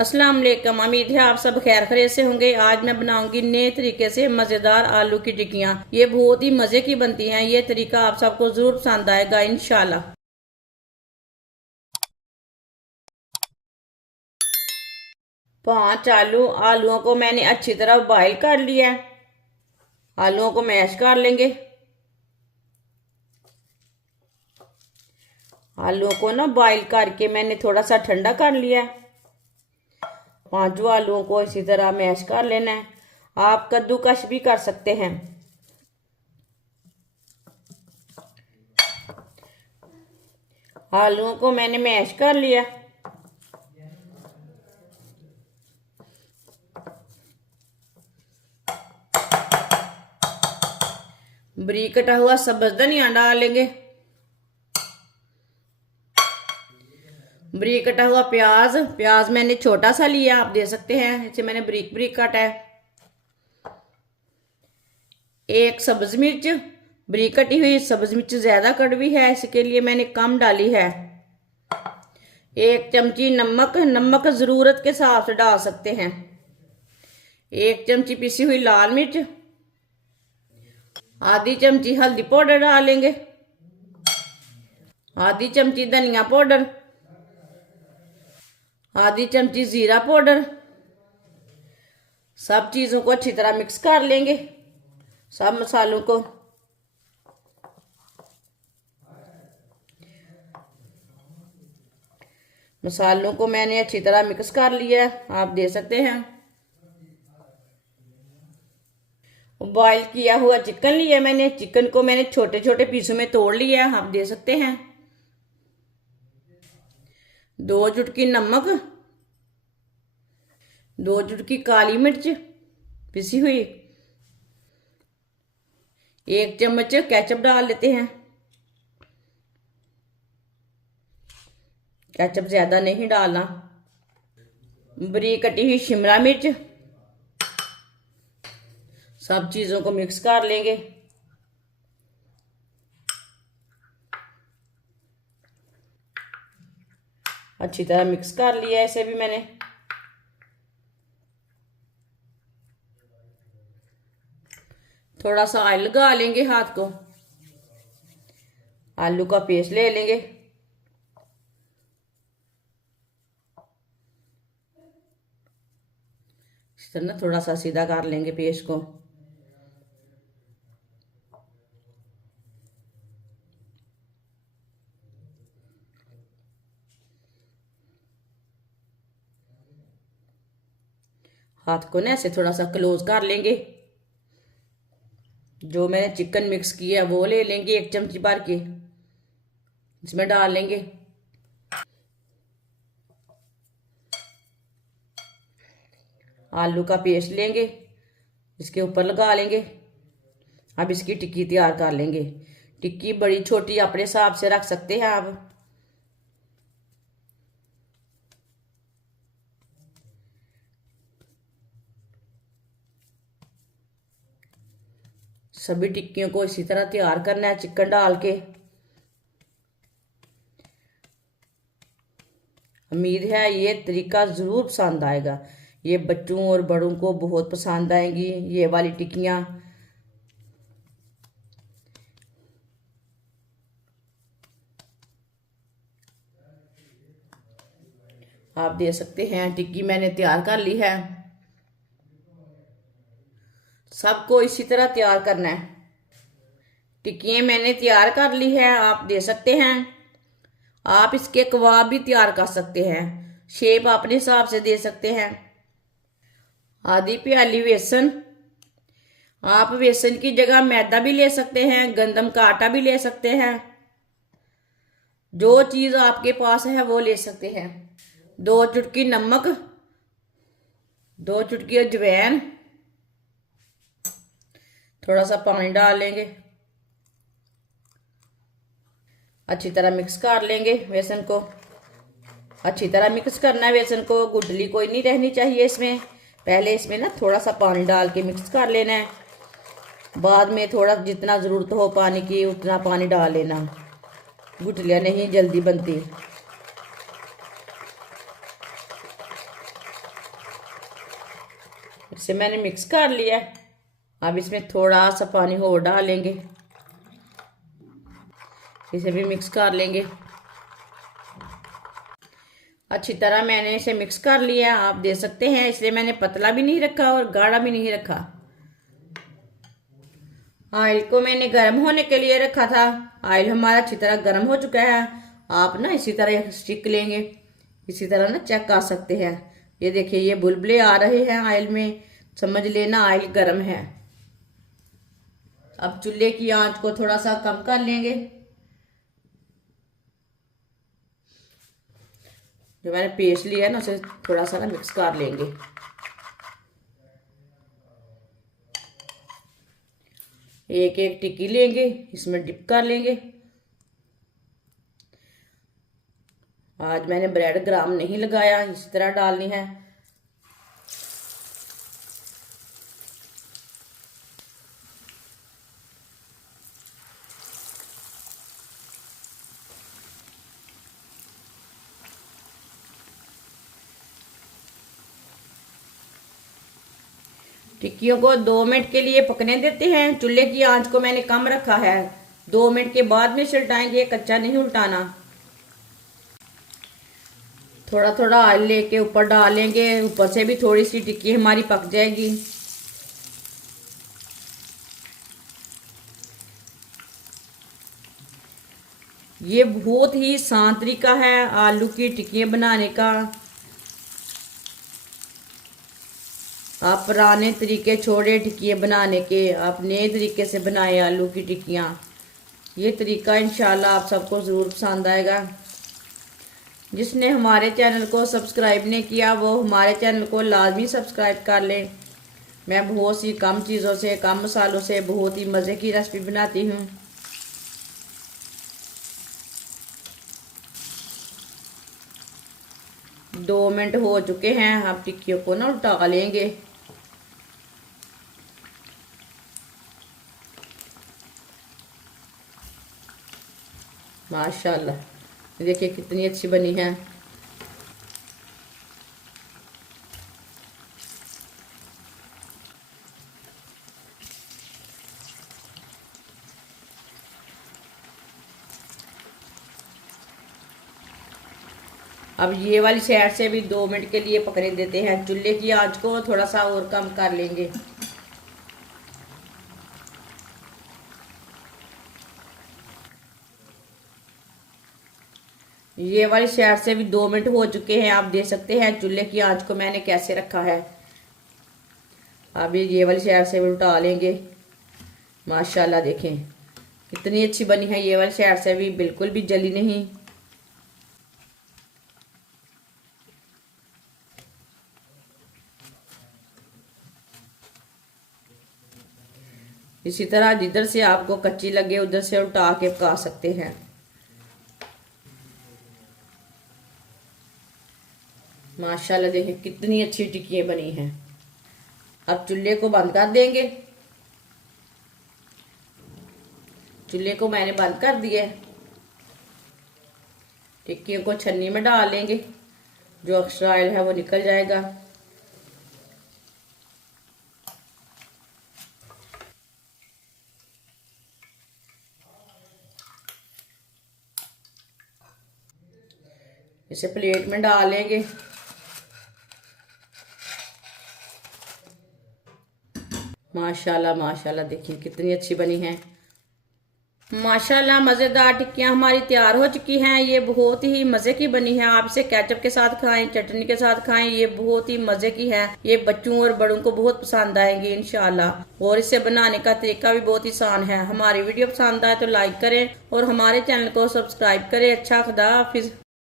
अस्सलाम वालेकुम। उम्मीद है आप सब खैर खैरियत से होंगे। आज मैं बनाऊंगी नए तरीके से मज़ेदार आलू की टिक्कियाँ। ये बहुत ही मज़े की बनती हैं। ये तरीका आप सबको ज़रूर पसंद आएगा इंशाल्लाह। 5 आलूओं को मैंने अच्छी तरह बॉईल कर लिया है। आलूओं को मैश कर लेंगे। आलूओं को ना बॉईल करके मैंने थोड़ा सा ठंडा कर लिया है। 5 आलूओं को इसी तरह मैश कर लेना है। आप कद्दूकश भी कर सकते हैं। आलूओं को मैंने मैश कर लिया। बारीक कटा हुआ सब्ज धनिया डालेंगे। बारीक कटा हुआ प्याज। प्याज मैंने छोटा सा लिया, आप दे सकते हैं। इसे मैंने बारीक बारीक काटा है। 1 सब्ज मिर्च बारीक कटी हुई। सब्ज मिर्च ज्यादा कड़वी है, इसके लिए मैंने कम डाली है। 1 चमची नमक। नमक जरूरत के हिसाब से डाल सकते हैं। 1 चमची पिसी हुई लाल मिर्च। आधी चमची हल्दी पाउडर डालेंगे। आधी चमची धनिया पाउडर। आधी चमची जीरा पाउडर। सब चीजों को अच्छी तरह मिक्स कर लेंगे, सब मसालों को। मसालों को मैंने अच्छी तरह मिक्स कर लिया है, आप दे सकते हैं। बॉईल किया हुआ चिकन लिया मैंने। चिकन को मैंने छोटे छोटे पीसों में तोड़ लिया है, आप दे सकते हैं। 2 चुटकी नमक। 2 चुटकी काली मिर्च पिसी हुई। 1 चम्मच केचप डाल लेते हैं। केचप ज्यादा नहीं डालना। बारीक कटी हुई शिमला मिर्च। सब चीजों को मिक्स कर लेंगे। अच्छी तरह मिक्स कर लिया इसे भी मैंने। थोड़ा सा ऑयल लगा लेंगे हाथ को। आलू का पेस्ट ले लेंगे। इस तरह थोड़ा सा सीधा कर लेंगे पेस्ट को। हाथ को ना ऐसे थोड़ा सा क्लोज कर लेंगे। जो मैंने चिकन मिक्स किया वो ले लेंगे, 1 चमची भर के इसमें डाल लेंगे। आलू का पेस्ट लेंगे, इसके ऊपर लगा लेंगे। अब इसकी टिक्की तैयार कर लेंगे। टिक्की बड़ी छोटी अपने हिसाब से रख सकते हैं आप। सभी टिक्कियों को इसी तरह तैयार करना है चिकन डाल के। उम्मीद है ये तरीका जरूर पसंद आएगा। ये बच्चों और बड़ों को बहुत पसंद आएंगी ये वाली टिक्कियाँ। आप दे सकते हैं। टिक्की मैंने तैयार कर ली है। सबको इसी तरह तैयार करना है। टिक्कियाँ मैंने तैयार कर ली है, आप दे सकते हैं। आप इसके कबाब भी तैयार कर सकते हैं। शेप अपने हिसाब से दे सकते हैं। आधी प्याली बेसन। आप बेसन की जगह मैदा भी ले सकते हैं, गंदम का आटा भी ले सकते हैं। जो चीज आपके पास है वो ले सकते हैं। 2 चुटकी नमक। 2 चुटकी अजवाइन। थोड़ा सा पानी डाल लेंगे। अच्छी तरह मिक्स कर लेंगे बेसन को। अच्छी तरह मिक्स करना है बेसन को, गुठली कोई नहीं रहनी चाहिए इसमें। पहले इसमें ना थोड़ा सा पानी डाल के मिक्स कर लेना है। बाद में थोड़ा जितना ज़रूरत हो पानी की उतना पानी डाल लेना। गुठलियाँ नहीं जल्दी बनती। इसे मैंने मिक्स कर लिया। अब इसमें थोड़ा सा पानी और डालेंगे, इसे भी मिक्स कर लेंगे। अच्छी तरह मैंने इसे मिक्स कर लिया, आप देख सकते हैं। इसलिए मैंने पतला भी नहीं रखा और गाढ़ा भी नहीं रखा। ऑयल को मैंने गर्म होने के लिए रखा था। ऑयल हमारा अच्छी तरह गर्म हो चुका है। आप ना इसी तरह स्टिक लेंगे, इसी तरह ना चेक कर सकते हैं। ये देखिए, ये बुलबुले आ रहे हैं ऑयल में, समझ लेना ऑयल गर्म है। अब चूल्हे की आंच को थोड़ा सा कम कर लेंगे। जो मैंने पेस्ट लिया है ना, उसे थोड़ा सा ना मिक्स कर लेंगे। एक एक टिक्की लेंगे, इसमें डिप कर लेंगे। आज मैंने ब्रेड ग्राम नहीं लगाया, इस तरह डालनी है। टिक्कियों को 2 मिनट के लिए पकने देते हैं। चूल्हे की आंच को मैंने कम रखा है। 2 मिनट के बाद में उल्टाएंगे, कच्चा नहीं उल्टाना। थोड़ा थोड़ा ऑयल लेके ऊपर डालेंगे, ऊपर से भी थोड़ी सी टिक्की हमारी पक जाएगी। ये बहुत ही आसान तरीका है आलू की टिक्कियाँ बनाने का। आप पुराने तरीके छोड़े टिक्कियाँ बनाने के, आप नए तरीके से बनाए आलू की टिक्कियाँ। ये तरीका इंशाल्लाह आप सबको ज़रूर पसंद आएगा। जिसने हमारे चैनल को सब्सक्राइब नहीं किया वो हमारे चैनल को लाजमी सब्सक्राइब कर लें। मैं बहुत सी कम चीज़ों से, कम मसालों से बहुत ही मज़े की रेसिपी बनाती हूँ। दो मिनट हो चुके हैं, आप टिक्कियों को ना उल्टा लेंगे। माशाल्लाह, देखिए कितनी अच्छी बनी है। अब ये वाली साइड से भी 2 मिनट के लिए पकने देते हैं। चूल्हे की आंच को थोड़ा सा और कम कर लेंगे। ये वाली साइड से भी 2 मिनट हो चुके हैं। आप देख सकते हैं चूल्हे की आंच को मैंने कैसे रखा है। अब ये वाली साइड से भी उल्टा लेंगे। माशाल्लाह, देखें कितनी अच्छी बनी है। ये वाली साइड से भी बिल्कुल भी जली नहीं। इसी तरह जिधर से आपको कच्ची लगे उधर से उल्टा के पका सकते हैं। माशाल्लाह, देखिए कितनी अच्छी टिक्कियाँ बनी हैं। अब चूल्हे को बंद कर देंगे। चूल्हे को मैंने बंद कर दिया है। टिक्कियों को छन्नी में डाल लेंगे, जो एक्स्ट्रा ऑयल है वो निकल जाएगा। इसे प्लेट में डाल लेंगे। माशाल्लाह माशाल्लाह, देखिए कितनी अच्छी बनी है। माशाल्लाह, मज़ेदार टिक्कियाँ हमारी तैयार हो चुकी हैं। ये बहुत ही मज़े की बनी है। आप इसे केचप के साथ खाएं, चटनी के साथ खाएं, ये बहुत ही मज़े की है। ये बच्चों और बड़ों को बहुत पसंद आएंगी इंशाल्लाह। और इसे बनाने का तरीका भी बहुत ही आसान है। हमारी वीडियो पसंद आए तो लाइक करें और हमारे चैनल को सब्सक्राइब करें। अच्छा, खुदा हाफिज।